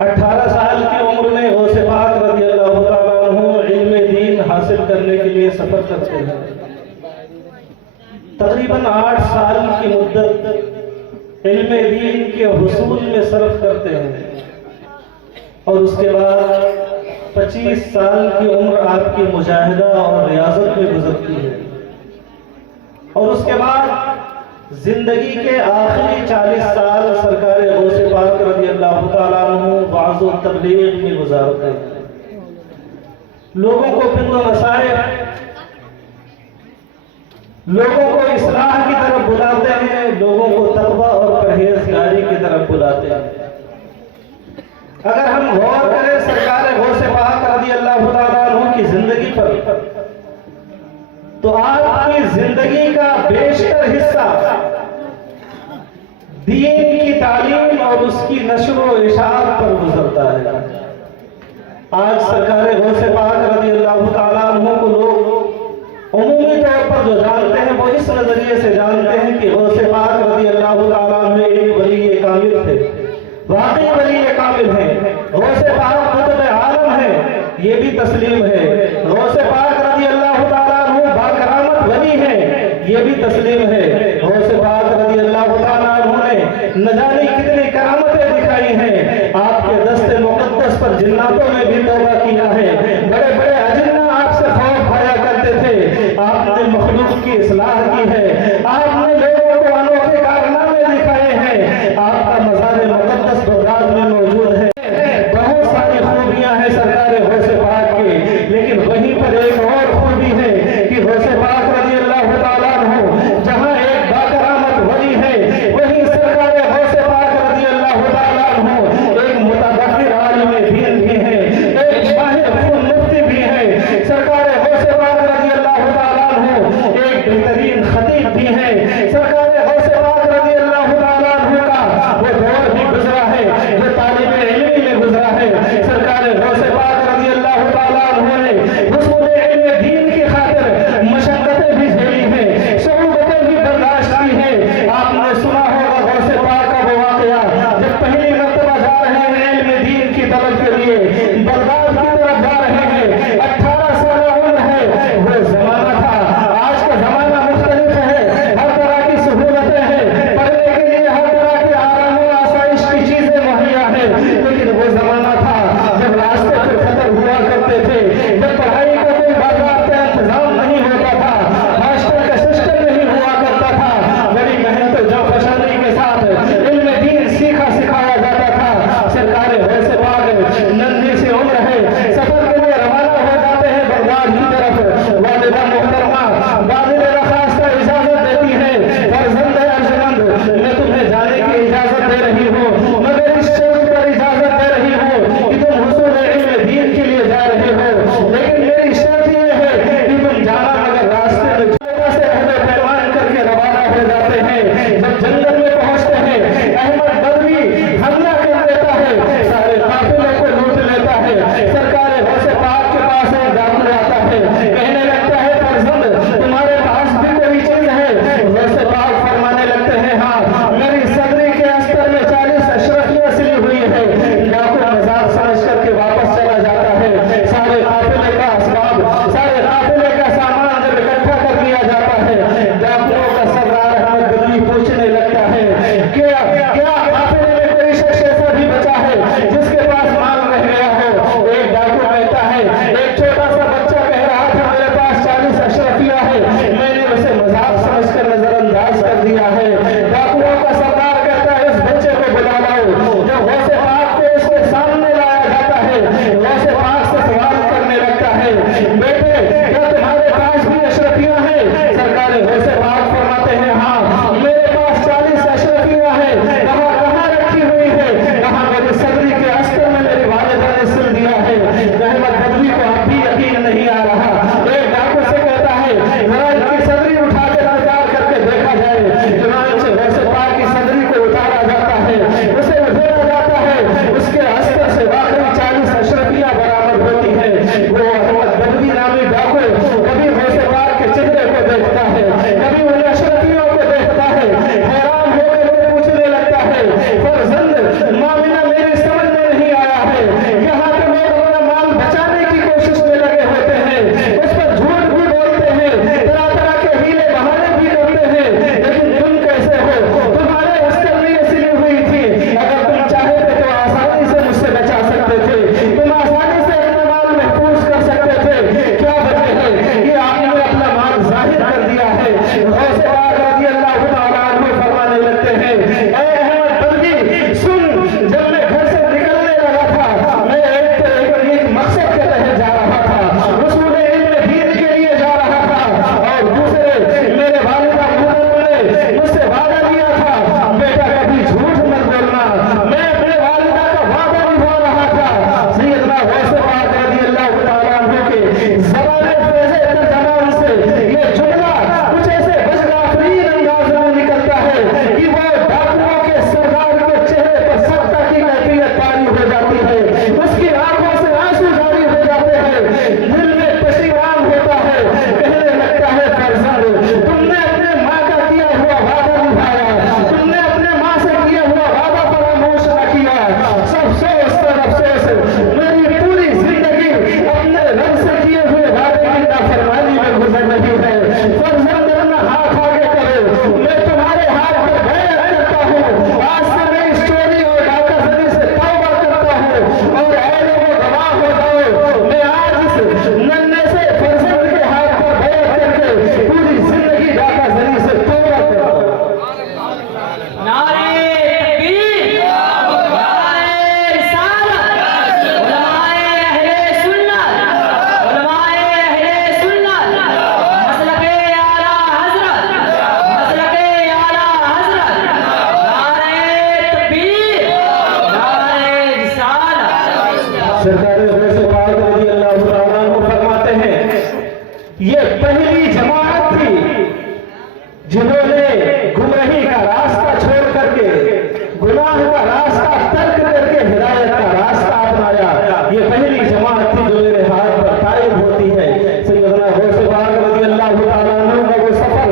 18 साल की उम्र में गौसे पाक रज़ियल्लाहु ताला अन्हु इल्म दीन हासिल करने के लिए सफ़र करते हैं। तकरीबन 8 साल की मुद्दत इल्म दीन के हुसूल में सर्फ करते हैं और उसके बाद 25 साल की उम्र आपकी मुजाहिदा और रियाजत में गुजरती है और उसके बाद जिंदगी के आखिरी 40 साल सरकार गौसे पाक रज़ियल्लाहु ताला अन्हु वाज़ व तबलीग में गुजारते हैं। लोगों को पिंदो नसाइह, लोगों को इस्लाह की तरफ बुलाते हैं, लोगों को तक़वा और परहेजगारी की तरफ बुलाते हैं। अगर हम गौर करें सरकार गौसे पाक रज़ियल्लाहु ताला अन्हु की जिंदगी पर, तो आपकी जिंदगी का बेशतर हिस्सा दीन की तालीम और उसकी नशर व इशाअत पर गुजरता है। आज सरकार गौसे पाक रज़ियल्लाहु ताला अन्हु को लोग उमूमी तौर पर जो जानते हैं वो इस नजरिए से जानते हैं कि गौसे पाक रज़ियल्लाहु ताला अन्हु एक वली कामिल थे, वाकई वली कामिल है। गौसे पाक कुतुब आलम है, ये भी तस्लीम है। गौसे पाक रज़ियल्लाहु ताला अन्हु बाकरामत वली है, ये भी तस्लीम है। गौसे पाक रज़ियल्लाहु ताला अन्हु ने न जाने कितनी करामतें दिखाई हैं। आपके दस्ते मुक़द्दस पर जिन्नातों में भी तौबा किया है। बड़े बड़े अजिन्ना आपसे खौफ खाया करते थे, आपने मखलूक की इस्लाह की है, आपने लोगों को अनोखे कारनामे दिखाए हैं। आपका मज़ार मुक़द्दस बगदाद में मौजूद है। बहुत सारी खूबियां हैं सरकार गौसे पाक की, लेकिन वहीं पर एक और खूबी है कि गौसे पाक रज़ियल्लाहु ताला अन्हु जहां एक बाकरामत वली है, वहीं सरकार गौसे पाक रज़ियल्लाहु ताला अन्हु एक मुतबख्खिर आलिम दीन भी है, एक माहिर खून मुफ्ती भी है। सरकार गौसे पाक रज़ियल्लाहु ताला अन्हु एक बेहतरीन खतीब भी है। सरकार गौसे पाक रज़ियल्लाहु ताला अन्हु का वो दौर भी गुजरा है जो तालिब इल्मी में गुजरा है। सरकार गौसे पाक रज़ियल्लाहु ताला अन्हु ने हुस्न इल्म दीन की खातिर मशक्कतें भी झेली हैं, शऊबतें भी बर्दाश्त की हैं। आपने सुना होगा गौसे पाक का वो वाक़या जब पहली मर्तबा जा रहे हैं इल्म दीन की तलब के लिए, बगदाद की तरफ जा रहे हैं, 18 साल उम्र है। वो जमाना था, आज का जमाना मुख्तलिफ है, हर तरह की सहूलतें हैं, पढ़ने के लिए हर तरह के आराम और आसाइश की चीजें मुहैया है। लेकिन वो जमाना था जब रास्ते पर खतर हुआ करते थे, जब पढ़ाई का कोई बाकायदा इंतजाम नहीं होता था, हॉस्टल का सिस्टम नहीं हुआ करता था, बड़ी मेहनत जौफशानी के साथ इल्म दीन सीखा सिखाया जाता था। सरकार गौसे पाक नन्ही सी उम्र है, सफर के लिए रवाना हो जाते हैं बगदाद की तरफ। वालिदा मोहतरमा बाज़िल रखास्ता इजाजत देती है, फर्जंद अर्जुमंद मैं तुम्हें जाने की इजाजत दे रही हूँ, मगर इस शर्त पर इजाजत दे रही हूँ जाती है, उसकी आंखों से आंसू जारी हो जाते हैं, दिल में पसीवान होता है, कहने लगता है फर्जंद तुमने अपने माँ का किया हुआ वादा निभाया, तुमने अपने माँ से किया हुआ वादा फरामोश न किया। अफसोस सर अफसोस, मेरी पूरी जिंदगी अपने रब से किए हुए वादे की नाफरमानी में गुजर रही है। फर्जंद अपना हाथ आगे करो, मैं तुम्हारे हाथ पर बैठ करता हूँ, आज से मैं इस चोरी और डाकाजनी से तौबा करता हूँ और ऐ लोगों गवाह हो जाओ, मैं आज इस नन्हे से फर्जंद के हाथ पर बैठ करके पूरी जिंदगी डाकाजनी से तौबा करता हूँ। नारे तकबीर, नारे रिसालत, उलमाए अहले सुन्नत, उलमाए अहले सुन्नत, मसलके आला हजरत, मसलके आला हजरत, नारे तकबीर, नारे रिसालत। सरकार गौसे पाक रज़ी अल्लाह तआला अन्हु फरमाते हैं, ये पहली जमात थी जिन्होंने गुमराही का रास्ता छोड़ करके, गुनाह का रास्ता तर्क करके हिदायत का रास्ता अपनाया। ये पहली जमात थी जो मेरे हाथ पर तायब होती है। सैयदना गौसे पाक रज़ी अल्लाह तआला अन्हु का वो सफर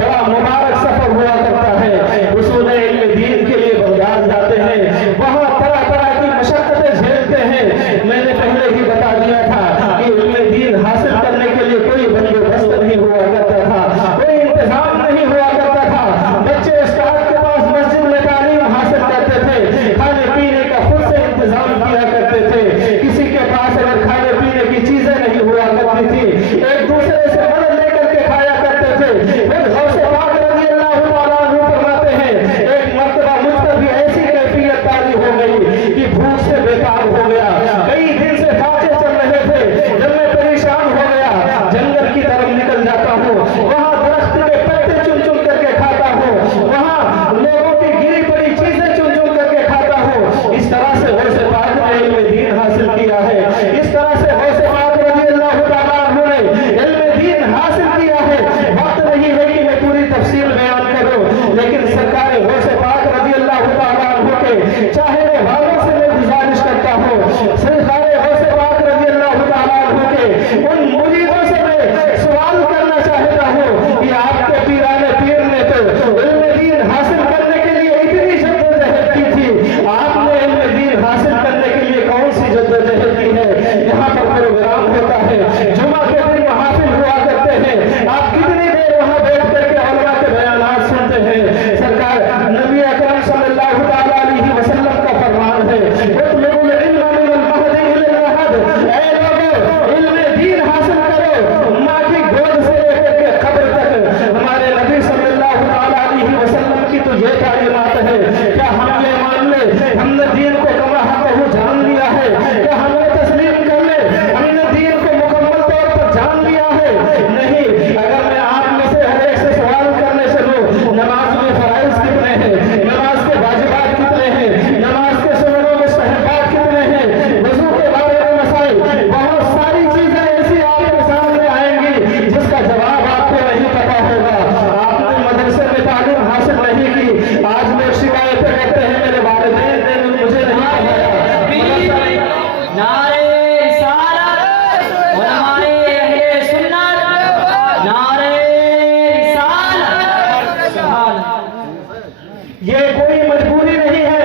बड़ा मुबारक सफर हुआ करता है। उसूल इल्म दीन के लिए बगदाद जाते हैं, वहाँ तरह तरह की मशक्कतें झेलते हैं। मैंने पहले ही बता दिया था कि इल्म दीन हासिल करने के लिए कोई बंदोबस्त नहीं हुआ करता था, कोई इंतजाम नहीं हुआ करता था। बच्चे उस्ताद के पास मस्जिद में तालीम हासिल करते थे, खाने पीने का खुद से इंतजाम किया करते थे, किसी के पास अगर खाने पीने की चीजें नहीं हुआ करती थी, एक दूसरे से मदद लेकर के खाया करते थे। फिर गौसे पाक रज़ी अल्लाह तआला अन्हु फरमाते हैं, एक मर्तबा मुझ पर भी ऐसी कैफियत तारी हो गई कि भूख से बेताब हो गया, कई दिन से फाके चल रहे थे, जब मैं परेशान हो गया जंगल की तरफ निकल जाता हूँ, वहाँ दरख्त के पत्ते चुन चुन करके खाता हूँ, वहाँ लोगों की गिरी पड़ी चीजें चुन चुन करके खाता हूँ। इस तरह से गौसे पाक ने इल्म दीन हासिल किया है, इस तरह से गौसे पाक रज़ी अल्लाह तआला अन्हु ने इल्म दीन हासिल किया है। वक्त नहीं है कि मैं पूरी तफसील बयान करूँ, लेकिन सरकार गौसे पाक रज़ी अल्लाह तआला अन्हु के चाहने वालों से मैं गुजारिश करता हूँ, सरकार गौसे पाक रज़ी अल्लाह तआला अन्हु के उन मुरीदों से मैं सवाल करना चाहता हूँ कि आपके पीराने पीर ने तो इल्म दीन हासिल करने के लिए इतनी जद्दोजहद की थी, आपने इल्म दीन हासिल करने के लिए कौन सी जद्दोजहद की है? यहाँ पर प्रोग्राम होता है, जुमा के दिन महफिल हुआ करते हैं, आप कितनी देर वहाँ बैठ करके उलमा के बयानात सुनते हैं? सरकार नबी अकरम सल्लल्लाहु तआला अलैहि वसल्लम का फरमान है, उतलुबुल इल्म मिनल महदी इलल महद, ऐ लोगों इल्म दीन हासिल करो, माँ की गोद से लेकर के कब्र तक। हमारे नबी सल्लल्लाहु तआला अलैहि वसल्लम की तो ये तालीमात है, क्या हम ये मान ले हमने दीन को कमा हक़हू जान लिया है? क्या हमने तस्लीम कर ले हमने दीन को मुकम्मल तौर पर जान लिया है? नहीं। अगर मैं आप में से हर एक से सवाल करने चलूं, नमाज में फराइज कितने हैं, नमाज के वाजिबात कितने हैं, नमाज के सुन्नतों में मुस्तहबात कितने हैं, वज़ू के बारे में मसाइल, बहुत सारी चीजें ऐसी आपके सामने आएंगी जिसका जवाब आपको नहीं पता होगा। आपने मदरसे में तालीम हासिल नहीं की, आज लोग शिकायतें करते हैं मेरे वालिदैन ने मुझे नहीं पढ़ाया। नारे रिसालत, उलमाए अहले सुन्नत, नारे रिसालत। सुभान ये कोई मजबूरी नहीं है,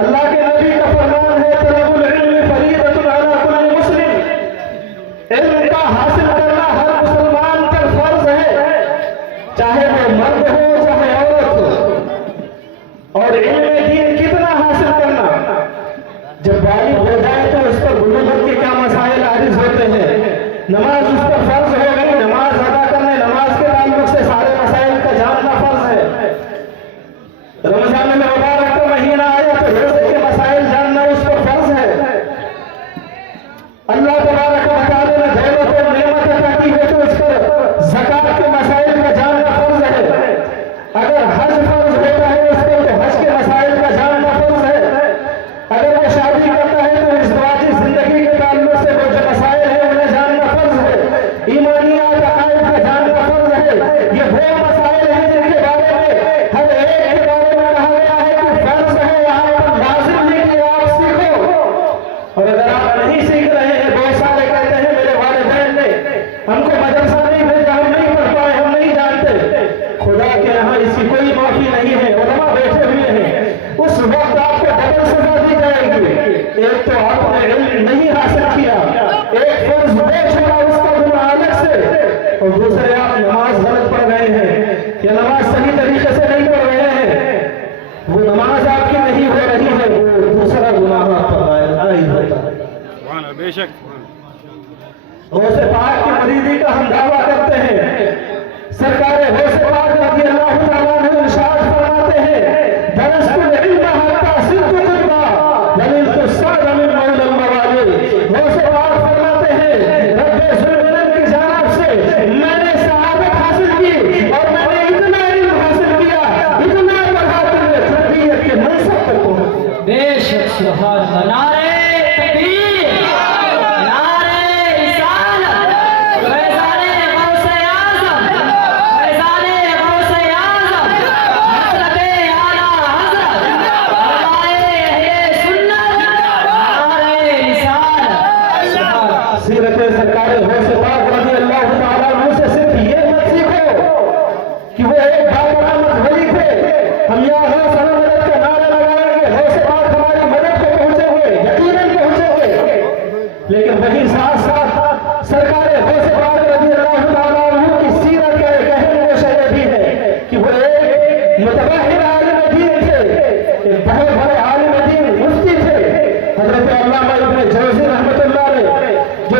अल्लाह के नबी का फरमान है, तलबुल इल्म फरीदतुन अला कुल्ली मुस्लिम, इल्म का हासिल करना हर मुसलमान पर फर्ज है, चाहे वो मर्द हो चाहे औरत हो। और इल्म दीन कितना हासिल करना, जब बालिग हो जाए तो उस पर बुलूगत के क्या मसाइल आरिज होते हैं, नमाज उस पर फर्ज हो गई, नमाज अदा करने, नमाज के ताल्लुक से सारे मसाइल का जानना फर्ज है। रमजान में मुबारक का महीना आया तो रोजे के मसाइल जानना उस पर फर्ज है। अल्लाह तबारक व तआला ने दौलत और नेमत अता की है तो उस पर ज़कात के मसाइल का जानना फर्ज है। अगर हज फर्ज होता है उस पर तो हज के मसाइल का जानना फर्ज है। अगर वो शादी करता है तो इज़्दिवाजी जिंदगी के ताल्लुक से वो जो मसाइल है उन्हें जानना फर्ज है। बेशक गौसे पाक की मरीदी का हम दावा करते हैं। सरकार गौसे पाक रज़ी अल्लाह तआला अन्हु इरशाद फरमाते हैं, दरस्तुल इल्म हत्ता सिद्दु कुर्बा ललिलतु साद मिन मौलल मवालिद। गौसे पाक फरमाते हैं, रब्बे ज़ुल्जलाल की जानिब से मैंने सआदत हासिल की और मैंने इतना इल्म हासिल किया, इतना बढ़ा कि मैं तर्बियत के मनसब तक पहुंच गया। बेशक सुभान अल्लाह। नारे तकबीर, नारे रिसालत, फैज़ाने गौसे आज़म, फैज़ाने गौसे आज़म, हज़रते आला हज़रत, उलमाए अहले सुन्नत, नारे रिसालत। सुभान अल्लाह। सीरत सरकार गौसे पाक रज़ी अल्लाह तआला अन्हु से सिर्फ ये मत सीखो कि वो एक बाबरामत वली थे, हम यहाँ गौस मदद का नारा लगाएंगे, गौसे पाक हमारी मदद को पहुंचेंगे, यकीनन पहुंचेंगे। लेकिन वही साथ साथ सरकार गौसे पाक रज़ी अल्लाह तआला अन्हु की सीरत का एक अहम विषय भी है कि वो एक मुतबहिर आलिम दीन थे, एक बहुत बड़े आलिम दीन मुफ्ती थे, हज़रत अल्लामा इब्न जौज़ी रहमतुल्लाह अलैह, जो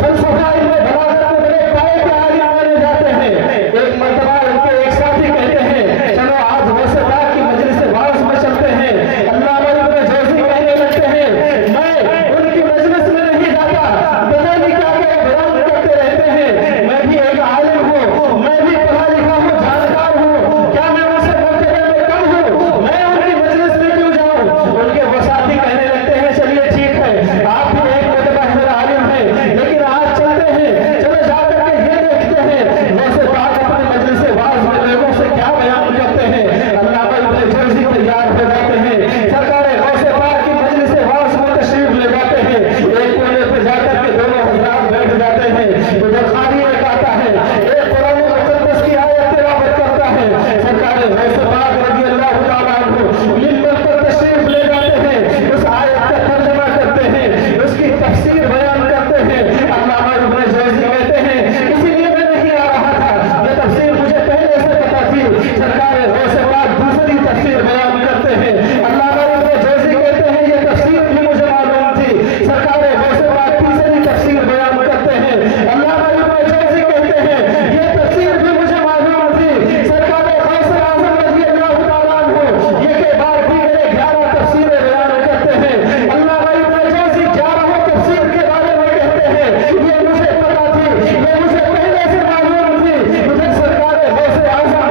फलसफा इल्म बलागत में बड़े पाए के आलिम माने जाते हैं। एक मर्तबा उनके एक साथी कहते हैं, चलो आज गौसे पाक की मजलिस से वाज में चलते हैं। अल्लामा इब्न जौज़ी कहने लगते हैं, मैं उनकी मजलिस में नहीं जाता, पता नहीं क्या क्या बयान करते रहते हैं, मैं भी एक आलिम हूँ, मैं भी पढ़ा लिखा हूँ, जानकार हूँ, क्या मैं उनसे मर्तबे में कम हूँ, मैं उनकी मजलिस में क्यों जाऊँ। उनके वो साथी कहने लगते हैं, चलिए ठीक है, आप भी एक मुतबहिर आलिम हैं, लेकिन आज चलते हैं, चलो जाकर के ये देखते हैं गौसे पाक अपनी मजलिस से वाज में लोगों से क्या बयान करते हैं। अल्लामा इब्न जौज़ी तैयार हो जाते हैं, सरकार गौसे पाक की मजलिस से वाज में तशरीफ ले जाते हैं, एक कोने पे जाकर के दोनों हज़रात बैठ जाते हैं, उधर खाली एक आता है, एक कुरान मुक़द्दस की आयत तिलावत करता है, सरकार गौसे पाक रज़ी अल्लाह तआला अन्हु मिंबर पर तशरीफ ले जाते हैं, उस आयत का तर्जुमा करते हैं, उसकी तफसीर बयान करते हैं। अल्लामा इब्न जौज़ी कहते हैं, इसीलिए मैं नहीं आ रहा था, ये तफसीर मुझे पहले से पता थी। सरकार गौसे पाक दूसरी तफसीर बयान करते हैं। अल्लामा इब्न जौज़ी कहते हैं, ये तफसीर भी मुझे मालूम थी। सरकार गौसे पाक तीसरी तफसीर बयान करते हैं। अल्लामा इब्न जौज़ी कहते हैं, ये तफसीर भी मुझे मालूम थी। सरकार गौसे आज़म रज़ी अल्लाह तआला अन्हु ये के बाद भी 11 तफसीरें बयान करते हैं। अल्लामा इब्न जौज़ी 11 तफसीर के बारे में कहते हैं, ये मुझे पता थी, ये मुझे पहले से मालूम थी। मुझे सरकार गौसे आज़म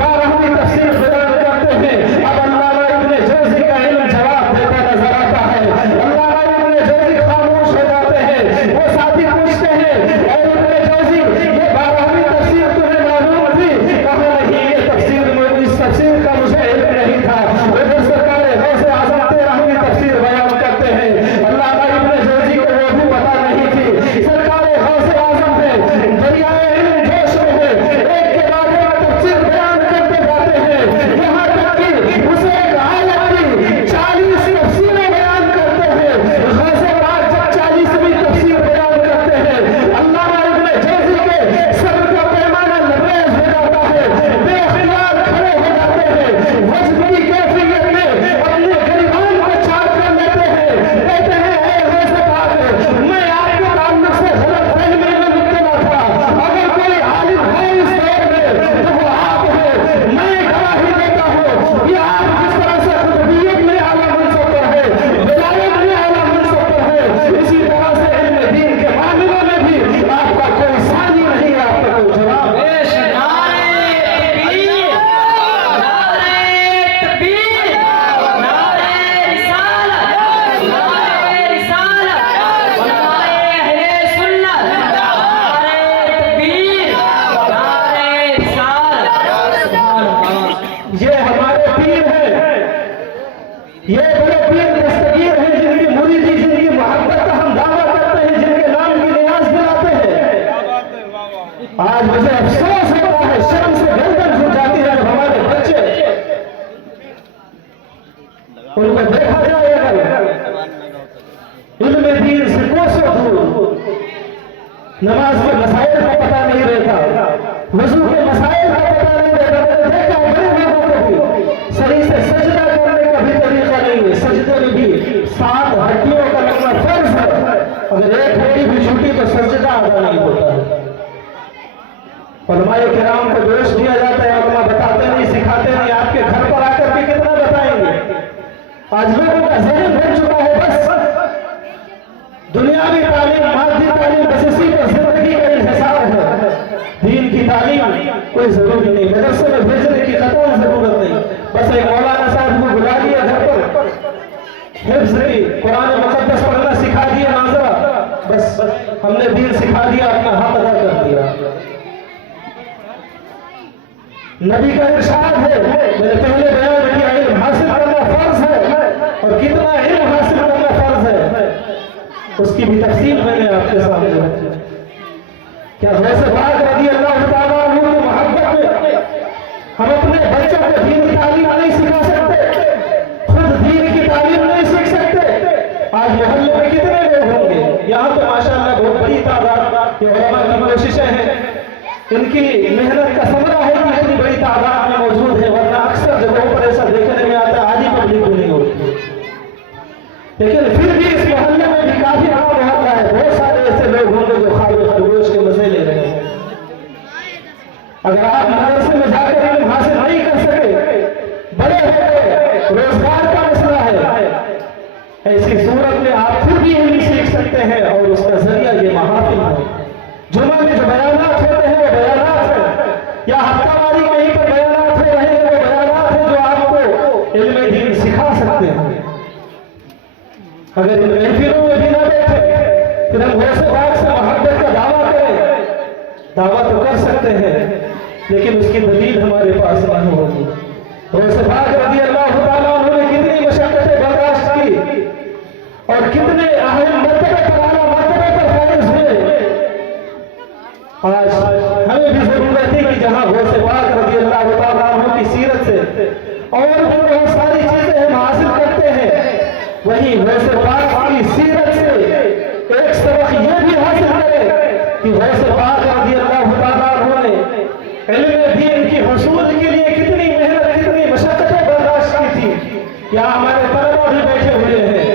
12वीं तफसीर बयान करते हैं। अब अल्लामा इब्न जौज़ी का इल्म जवाब देता नजर आता है। अल्लामा इब्न जौज़ी खामोश हो जाते हैं। वो साथी पूछते हैं, ऐ इब्न जौज़ी, ये 12वीं तफसीर तुम्हें मालूम थी? कहा नहीं, ये तफसीर इस तफसीर का मुझे इल्म नहीं था। उधर सरकार गौसे आज़म 13वीं तफसीर बयान करते हैं। अल्लामा इब्न जौज़ी को वो भी पता नहीं थी। सरकार गौसे आज़म है, दरियाए इल्म जोश में है, एक के बाद एक तफसीर बयान करते जाते हैं, यहाँ तक कि उसे एक आयत की 40 तफसीरें बयान करते हैं। गौसे पाक जब 40वीं तफसीर बयान करते हैं, अल्लामा इब्न जौज़ी के सब्र का पैमाना लबरेज हो जाता है, बेख्तियार खड़े हो जाते हैं, वज्र की कैफियत में अपने गिरबान को चाक कर लेते हैं, कहते हैं, ऐ गौसे पाक, मैं आपके ताल्लुक से गलतफहमी में मुब्तला था। अगर कोई आलिम है इस दौर में तो वो आप हैं। मैं गवाही देता हूँ कि आप जिस तरह से खुतबियत में आला मनसब पर है, विलायत में आला मनसब पर है, इसी तरह से इल्म दीन के मामले में भी आपका कोई सानी नहीं, आपका कोई जवाब नहीं। बेशक नारे तकबीर, नारे रिसालत, नारे रिसालत, उलमाए अहले सुन्नत, नारे तकबीर, नारे रिसालत। सुभान अल्लाह। ये हमारे पीर हैं, ये बड़े पीर दस्तगीर हैं, जिनकी मुरीदी, जिनकी मोहब्बत का हम दावा करते हैं, जिनके नाम की नियाज दिलाते हैं। आज मुझे अफसोस होता है, शर्म से गर्दन झुक जाती है जब हमारे बच्चे उनको देखा जाए अगर इल्म दीन से कोसों दूर, नमाज के मसाइल का पता नहीं रहता, वजू के मसाइल का पता नहीं रहता। देखा बड़े लोगों को भी सही से सजदा करने का भी तरीका नहीं है, सजदे में भी 7 हड्डियों का लगना फर्ज है। दुनियावी तालीम, मादी तालीम, बस इसी पर जिंदगी का इंहिसार है। दीन की तालीम कोई जरूरी नहीं, मदरसे में भेजने की कतई जरूरत नहीं। बस एक मौलाना साहब को बुला लिया घर पर, हिफ्ज़ की कुरान मुक़द्दस पढ़ना सिखा दिया नाज़रा, बस हमने दीन सिखा दिया, अपना हक अदा कर दिया। नबी का इरशाद है, मैंने पहले बयान किया, इल्म हासिल करना फर्ज है, और कितना इल्म हासिल करना फर्ज है उसकी भी तफसील मैंने आपके सामने रखी। क्या गौसे पाक रज़ी अल्लाह तआला अन्हु की मोहब्बत में हम अपने बच्चों को दीन की तालीम नहीं सिखा सकते, खुद दीन की तालीम नहीं सीख सकते? आज मोहल्ले में कितने लोग होंगे, यहाँ पे माशाअल्लाह बहुत बड़ी तादाद के उलमा की कोशिशें हैं, इनकी मेहनत का समरा है कि इतनी बड़ी तादाद में मौजूद है, वरना अक्सर जगहों पर ऐसा देखने में आता है आधी पब्लिक भी नहीं होती। लेकिन फिर भी इस मोहल्ले में भी काफी बड़ा मोहल्ला है, बहुत सारे ऐसे लोग होंगे जो खाली खरगोश के मजे ले रहे हैं। अगर आप मदरसे में जाकर इल्म हासिल नहीं कर सके, बड़े हो गए, रोजगार का मसला है, ऐसी सूरत में आप फिर भी इल्म सीख सकते हैं, और उसका जरिया ये महाफिल है। जुमा में जो बयानात होते हैं वो बयानात है, या हफ्तावारी कहीं पर बयानात हो रहे हैं वो बयानात है जो आपको इल्म दीन सिखा सकते हैं। अगर इन महफिलों में भी ना बैठे, फिर हम गौसे पाक से मोहब्बत का दावा करें, दावा तो कर सकते हैं, लेकिन उसकी दलील हमारे पास नहीं होगी। गौसे पाक रज़ी अल्लाह तआला अन्हु ने कितनी मशक्क़तें बर्दाश्त की, और कितने अहम मर्तबे पर, आला मर्तबे पर फाइज हुए। आज हमें भी जरूरत है कि जहाँ गौसे पाक रज़ी अल्लाह तआला अन्हु की सीरत से और भी बहुत सारी चीजें हम हासिल करते हैं, वहीं गौसे पाक की सीरत से एक सबक ये भी हासिल करें कि गौसे पाक रज़ी अल्लाह तआला अन्हु ने इल्म दीन की हुसूल के लिए कितनी मेहनत, कितनी मशक्क़तें बर्दाश्त की थी। यहाँ हमारे तलबा भी बैठे हुए हैं,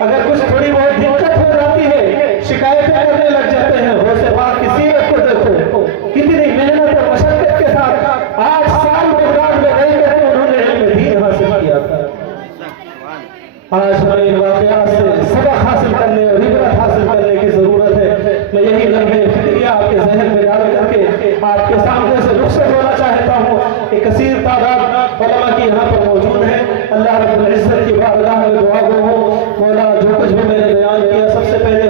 अगर कुछ थोड़ी बहुत दिक्कत हो जाती है, शिकायतें करने लग जाते हैं। गौसे पाक की सीरत को देखो, कितनी मेहनत और मशक्क़त के साथ 8 साल बगदाद में रह करके उन्होंने इल्म दीन हासिल किया था। आज हमें इन वाक़यात से सबक हासिल करने और इबरत हासिल करने की ज़रूरत है। मैं यही लम्हे फिक्रिया आपके जहन में डाल करके आपके सामने से रुख़सत होना चाहता हूँ। एक कसीर तादाद उलमा की यहाँ पर मौजूद है। अल्लाह रब्बुल इज़्ज़त की बारगाह में दुआ गो हो, मौला जो कुछ भी मैंने बयान किया सबसे पहले